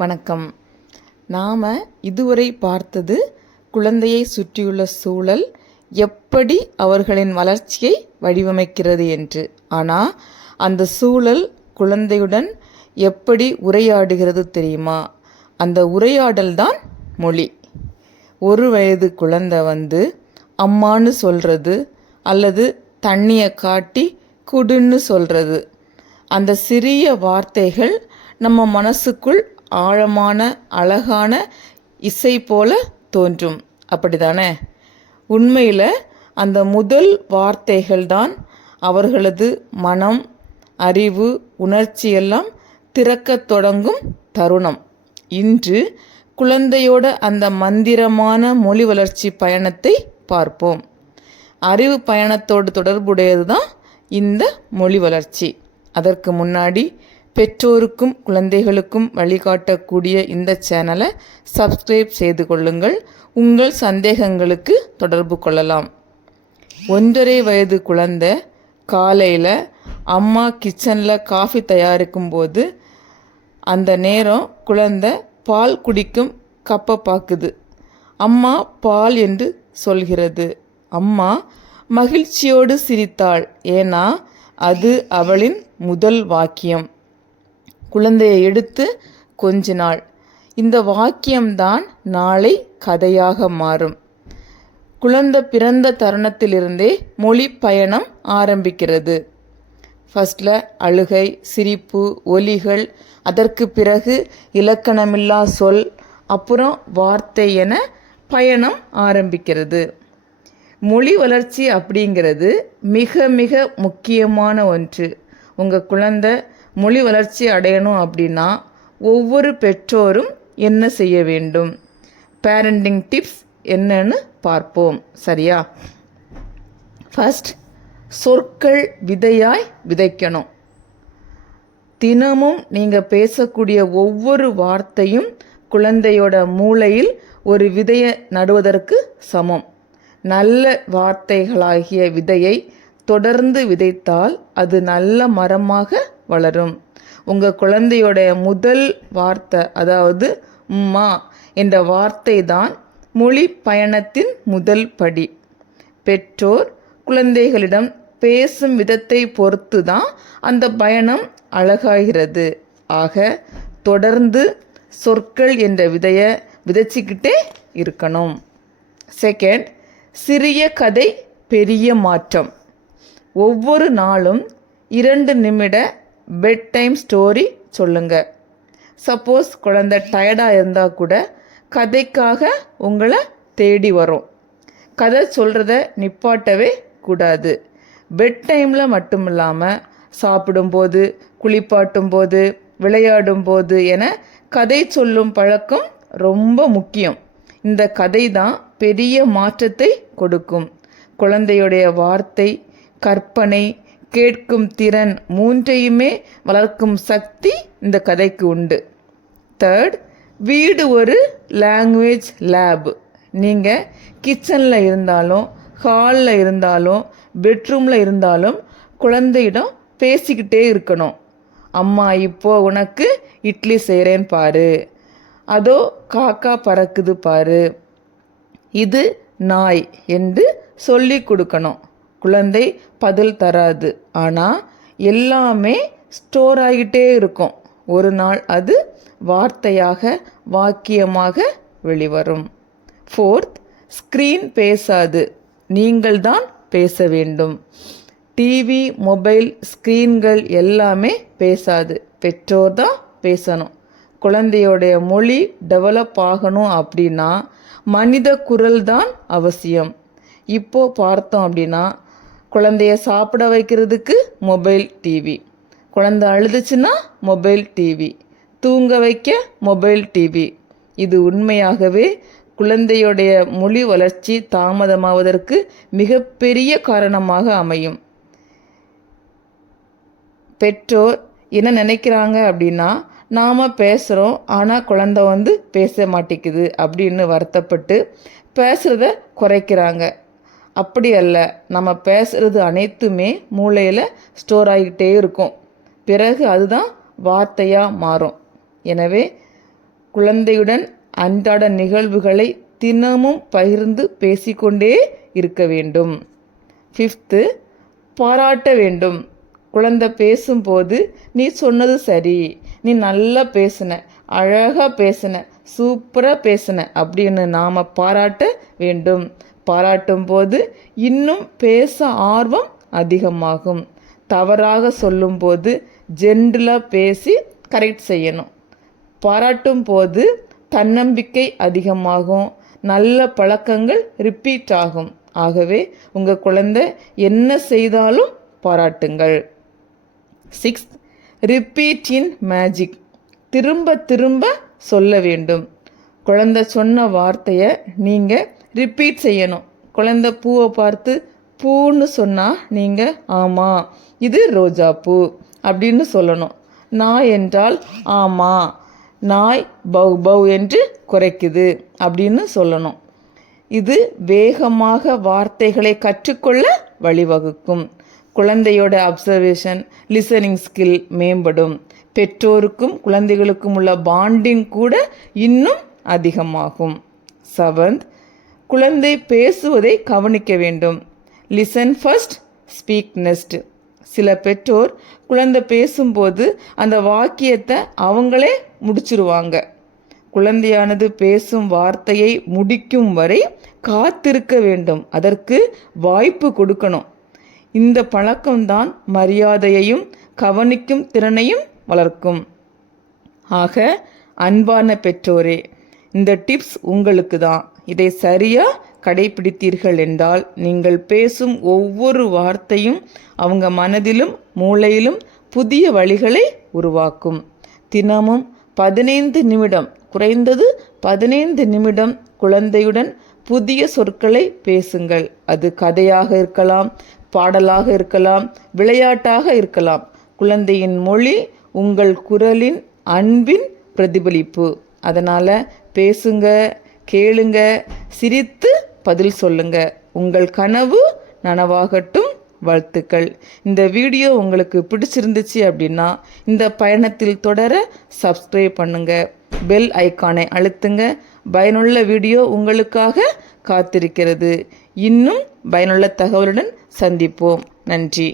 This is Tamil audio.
வணக்கம். நாம் இதுவரை பார்த்தது குழந்தையை சுற்றியுள்ள சூழல் எப்படி அவர்களின் வளர்ச்சியை வடிவமைக்கிறது என்று. ஆனால் அந்த சூழல் குழந்தையுடன் எப்படி உரையாடுகிறது தெரியுமா? அந்த உரையாடல் தான் மொழி. 1 வயது குழந்தை அம்மான்னு சொல்கிறது அல்லது தண்ணியை காட்டி குடுன்னு சொல்கிறது. அந்த சிறிய வார்த்தைகள் நம்ம மனசுக்குள் ஆழமான அழகான இசை போல தோன்றும். அப்படிதானே? உண்மையில் அந்த முதல் வார்த்தைகள் தான் அவர்களது மனம், அறிவு, உணர்ச்சியெல்லாம் திறக்கத் தொடங்கும் தருணம். இன்று குழந்தையோட அந்த மந்திரமான மொழி வளர்ச்சி பயணத்தை பார்ப்போம். அறிவு பயணத்தோடு தொடர்புடையது தான் இந்த மொழி வளர்ச்சி. அதற்கு முன்னாடி பெற்றோருக்கும் குழந்தைகளுக்கும் வழிகாட்டக்கூடிய இந்த சேனலை சப்ஸ்கிரைப் செய்து கொள்ளுங்கள். உங்கள் சந்தேகங்களுக்கு தொடர்பு கொள்ளலாம். 1.5 வயது குழந்தை காலையில் அம்மா கிச்சனில் காஃபி தயாரிக்கும் போது அந்த நேரம் குழந்தை பால் குடிக்கும் கப்பை பார்க்குது. அம்மா பால் என்று சொல்கிறது. அம்மா மகிழ்ச்சியோடு சிரித்தாள். ஏன்னா அது அவளின் முதல் வாக்கியம். குழந்தையை எடுத்து கொஞ்சினாள். இந்த வாக்கியம்தான் நாளை கதையாக மாறும். குழந்தை பிறந்த தருணத்திலிருந்தே மொழி பயணம் ஆரம்பிக்கிறது. ஃபர்ஸ்டில் அழுகை, சிரிப்பு, ஒலிகள், அதற்கு பிறகு இலக்கணமில்லா சொல், அப்புறம் வார்த்தை என பயணம் ஆரம்பிக்கிறது. மொழி வளர்ச்சி அப்படிங்கிறது மிக மிக முக்கியமான ஒன்று. உங்கள் குழந்தை மொழி வளர்ச்சி அடையணும் அப்படின்னா ஒவ்வொரு பெற்றோரும் என்ன செய்ய வேண்டும்? பேரண்டிங் டிப்ஸ் என்னன்னு பார்ப்போம். சரியா? ஃபர்ஸ்ட், சொற்கள் விதையாய் விதைக்கணும். தினமும் நீங்கள் பேசக்கூடிய ஒவ்வொரு வார்த்தையும் குழந்தையோட மூளையில் ஒரு விதையை நடுவதற்கு சமம். நல்ல வார்த்தைகளாகிய விதையை தொடர்ந்து விதைத்தால் அது நல்ல மரமாக வளரும். உங்கள் குழந்தையோடைய முதல் வார்த்தை, அதாவது அம்மா என்ற வார்த்தை தான் மொழி பயணத்தின் முதல் படி. பெற்றோர் குழந்தைகளிடம் பேசும் விதத்தை பொறுத்து தான் அந்த பயணம் அழகாகிறது. ஆக தொடர்ந்து சொற்கள் என்ற விதையை விதைச்சிக்கிட்டே இருக்கணும். செகண்ட், சிறிய கதை பெரிய மாற்றம். ஒவ்வொரு நாளும் 2 நிமிட பெட் டைம் ஸ்டோரி சொல்லுங்க. சப்போஸ் குழந்தை டயர்டாக இருந்தால் கூட கதைக்காக உங்களை தேடி வரும். கதை சொல்கிறத நிப்பாட்டவே கூடாது. பெட் டைமில் மட்டும் இல்லாமல் சாப்பிடும்போது, குளிப்பாட்டும் போது, விளையாடும் போது என கதை சொல்லும் பழக்கம் ரொம்ப முக்கியம். இந்த கதை தான் பெரிய மாற்றத்தை கொடுக்கும். குழந்தையுடைய வார்த்தை, கற்பனை, கேட்கும் திறன் 3ஐயுமே வளர்க்கும் சக்தி இந்த கதைக்கு உண்டு. தேர்ட், வீடு ஒரு லாங்குவேஜ் லேப். நீங்கள் கிச்சனில் இருந்தாலும், ஹாலில் இருந்தாலும், பெட்ரூமில் இருந்தாலும் குழந்தையிடம் பேசிக்கிட்டே இருக்கணும். அம்மா இப்போ உனக்கு இட்லி செய்கிறேன்னு பாரு, அதோ காக்கா பறக்குது பாரு, இது நாய் என்று சொல்லி கொடுக்கணும். குழந்தை பதில் தராது, ஆனால் எல்லாமே ஸ்டோர் ஆகிட்டே இருக்கும். ஒரு நாள் அது வார்த்தையாக, வாக்கியமாக வெளிவரும். ஃபோர்த், ஸ்க்ரீன் பேசாது, நீங்கள் தான் பேச வேண்டும். டிவி, மொபைல், ஸ்க்ரீன்கள் எல்லாமே பேசாது, பெற்றோர் தான் பேசணும். குழந்தையோடைய மொழி டெவலப் ஆகணும் அப்படின்னா மனித குரல் தான் அவசியம். இப்போது பார்த்தோம் அப்படின்னா குழந்தைய சாப்பிட வைக்கிறதுக்கு மொபைல், டிவி, குழந்தை அழுதுச்சுன்னா மொபைல், டிவி, தூங்க வைக்க மொபைல், டிவி. இது உண்மையாகவே குழந்தையுடைய மொழி வளர்ச்சி தாமதமாவதற்கு மிகப்பெரிய காரணமாக அமையும். பெற்றோர் என்ன நினைக்கிறாங்க அப்படின்னா, நாம் பேசுகிறோம் ஆனால் குழந்தை பேச மாட்டேங்குது அப்படின்னு வருத்தப்பட்டு பேசுகிறத குறைக்கிறாங்க. அப்படி அல்ல, நம்ம பேசுகிறது அனைத்துமே மூளையில் ஸ்டோர் ஆகிக்கிட்டே இருக்கும். பிறகு அதுதான் வார்த்தையாக மாறும். எனவே குழந்தையுடன் அன்றாட நிகழ்வுகளை தினமும் பகிர்ந்து பேசிக்கொண்டே இருக்க வேண்டும். 5th, பாராட்ட வேண்டும். குழந்தை பேசும்போது நீ சொன்னது சரி, நீ நல்லா பேசுன, அழகாக பேசுன, சூப்பராக பேசுன அப்படின்னு நாம் பாராட்ட வேண்டும். பாராட்டும் போது இன்னும் பேச ஆர்வம் அதிகமாகும். தவறாக சொல்லும்போது ஜென்டிலாக பேசி கரெக்ட் செய்யணும். பாராட்டும் போது தன்னம்பிக்கை அதிகமாகும், நல்ல பழக்கங்கள் ரிப்பீட் ஆகும். ஆகவே உங்கள் குழந்தை என்ன செய்தாலும் பாராட்டுங்கள். 6th, ரிப்பீட் இன் மேஜிக். திரும்ப திரும்ப சொல்ல வேண்டும். குழந்தை சொன்ன வார்த்தையை நீங்கள் ரிப்பீட் செய்யணும். குழந்தை பூவை பார்த்து பூன்னு சொன்னால் நீங்கள் ஆமாம் இது ரோஜா பூ அப்படின்னு சொல்லணும். நாய் என்றால் ஆமாம் நாய் பவ் பவ் என்று குறைக்குது அப்படின்னு சொல்லணும். இது வேகமாக வார்த்தைகளை கற்றுக்கொள்ள வழிவகுக்கும். குழந்தையோட அப்சர்வேஷன், லிசனிங் ஸ்கில் மேம்படும். பெற்றோருக்கும் குழந்தைகளுக்கும் உள்ள பாண்டிங் கூட இன்னும் அதிகமாகும். 7th, குழந்தை பேசுவதை கவனிக்க வேண்டும். Listen first, speak next. சில பெற்றோர் குழந்தை பேசும்போது அந்த வாக்கியத்தை அவங்களே முடிச்சிருவாங்க. குழந்தையானது பேசும் வார்த்தையை முடிக்கும் வரை காத்திருக்க வேண்டும். அதற்கு வாய்ப்பு கொடுக்கணும். இந்த பழக்கம்தான் மரியாதையையும் கவனிக்கும் திறனையும் வளர்க்கும். ஆக அன்பான பெற்றோரே, இந்த டிப்ஸ் உங்களுக்கு தான். இதை சரியாக கடைபிடித்தீர்கள் என்றால் நீங்கள் பேசும் ஒவ்வொரு வார்த்தையும் அவங்க மனதிலும் மூளையிலும் புதிய வழிகளை உருவாக்கும். தினமும் 15 நிமிடம், குறைந்தது 15 நிமிடம் குழந்தையுடன் புதிய சொற்களை பேசுங்கள். அது கதையாக இருக்கலாம், பாடலாக இருக்கலாம், விளையாட்டாக இருக்கலாம். குழந்தையின் மொழி உங்கள் குரலின் அன்பின் பிரதிபலிப்பு. அதனால் பேசுங்க, கேளுங்க, சிரித்து பதில் சொல்லுங்க. உங்கள் கனவு நனவாகட்டும். வாழ்த்துக்கள். இந்த வீடியோ உங்களுக்கு பிடிச்சிருந்துச்சு அப்படின்னா இந்த பயணத்தில் தொடர சப்ஸ்கிரைப் பண்ணுங்க, பெல் ஐக்கானை அழுத்துங்க. பயனுள்ள வீடியோ உங்களுக்காக காத்திருக்கிறது. இன்னும் பயனுள்ள தகவலுடன் சந்திப்போம். நன்றி.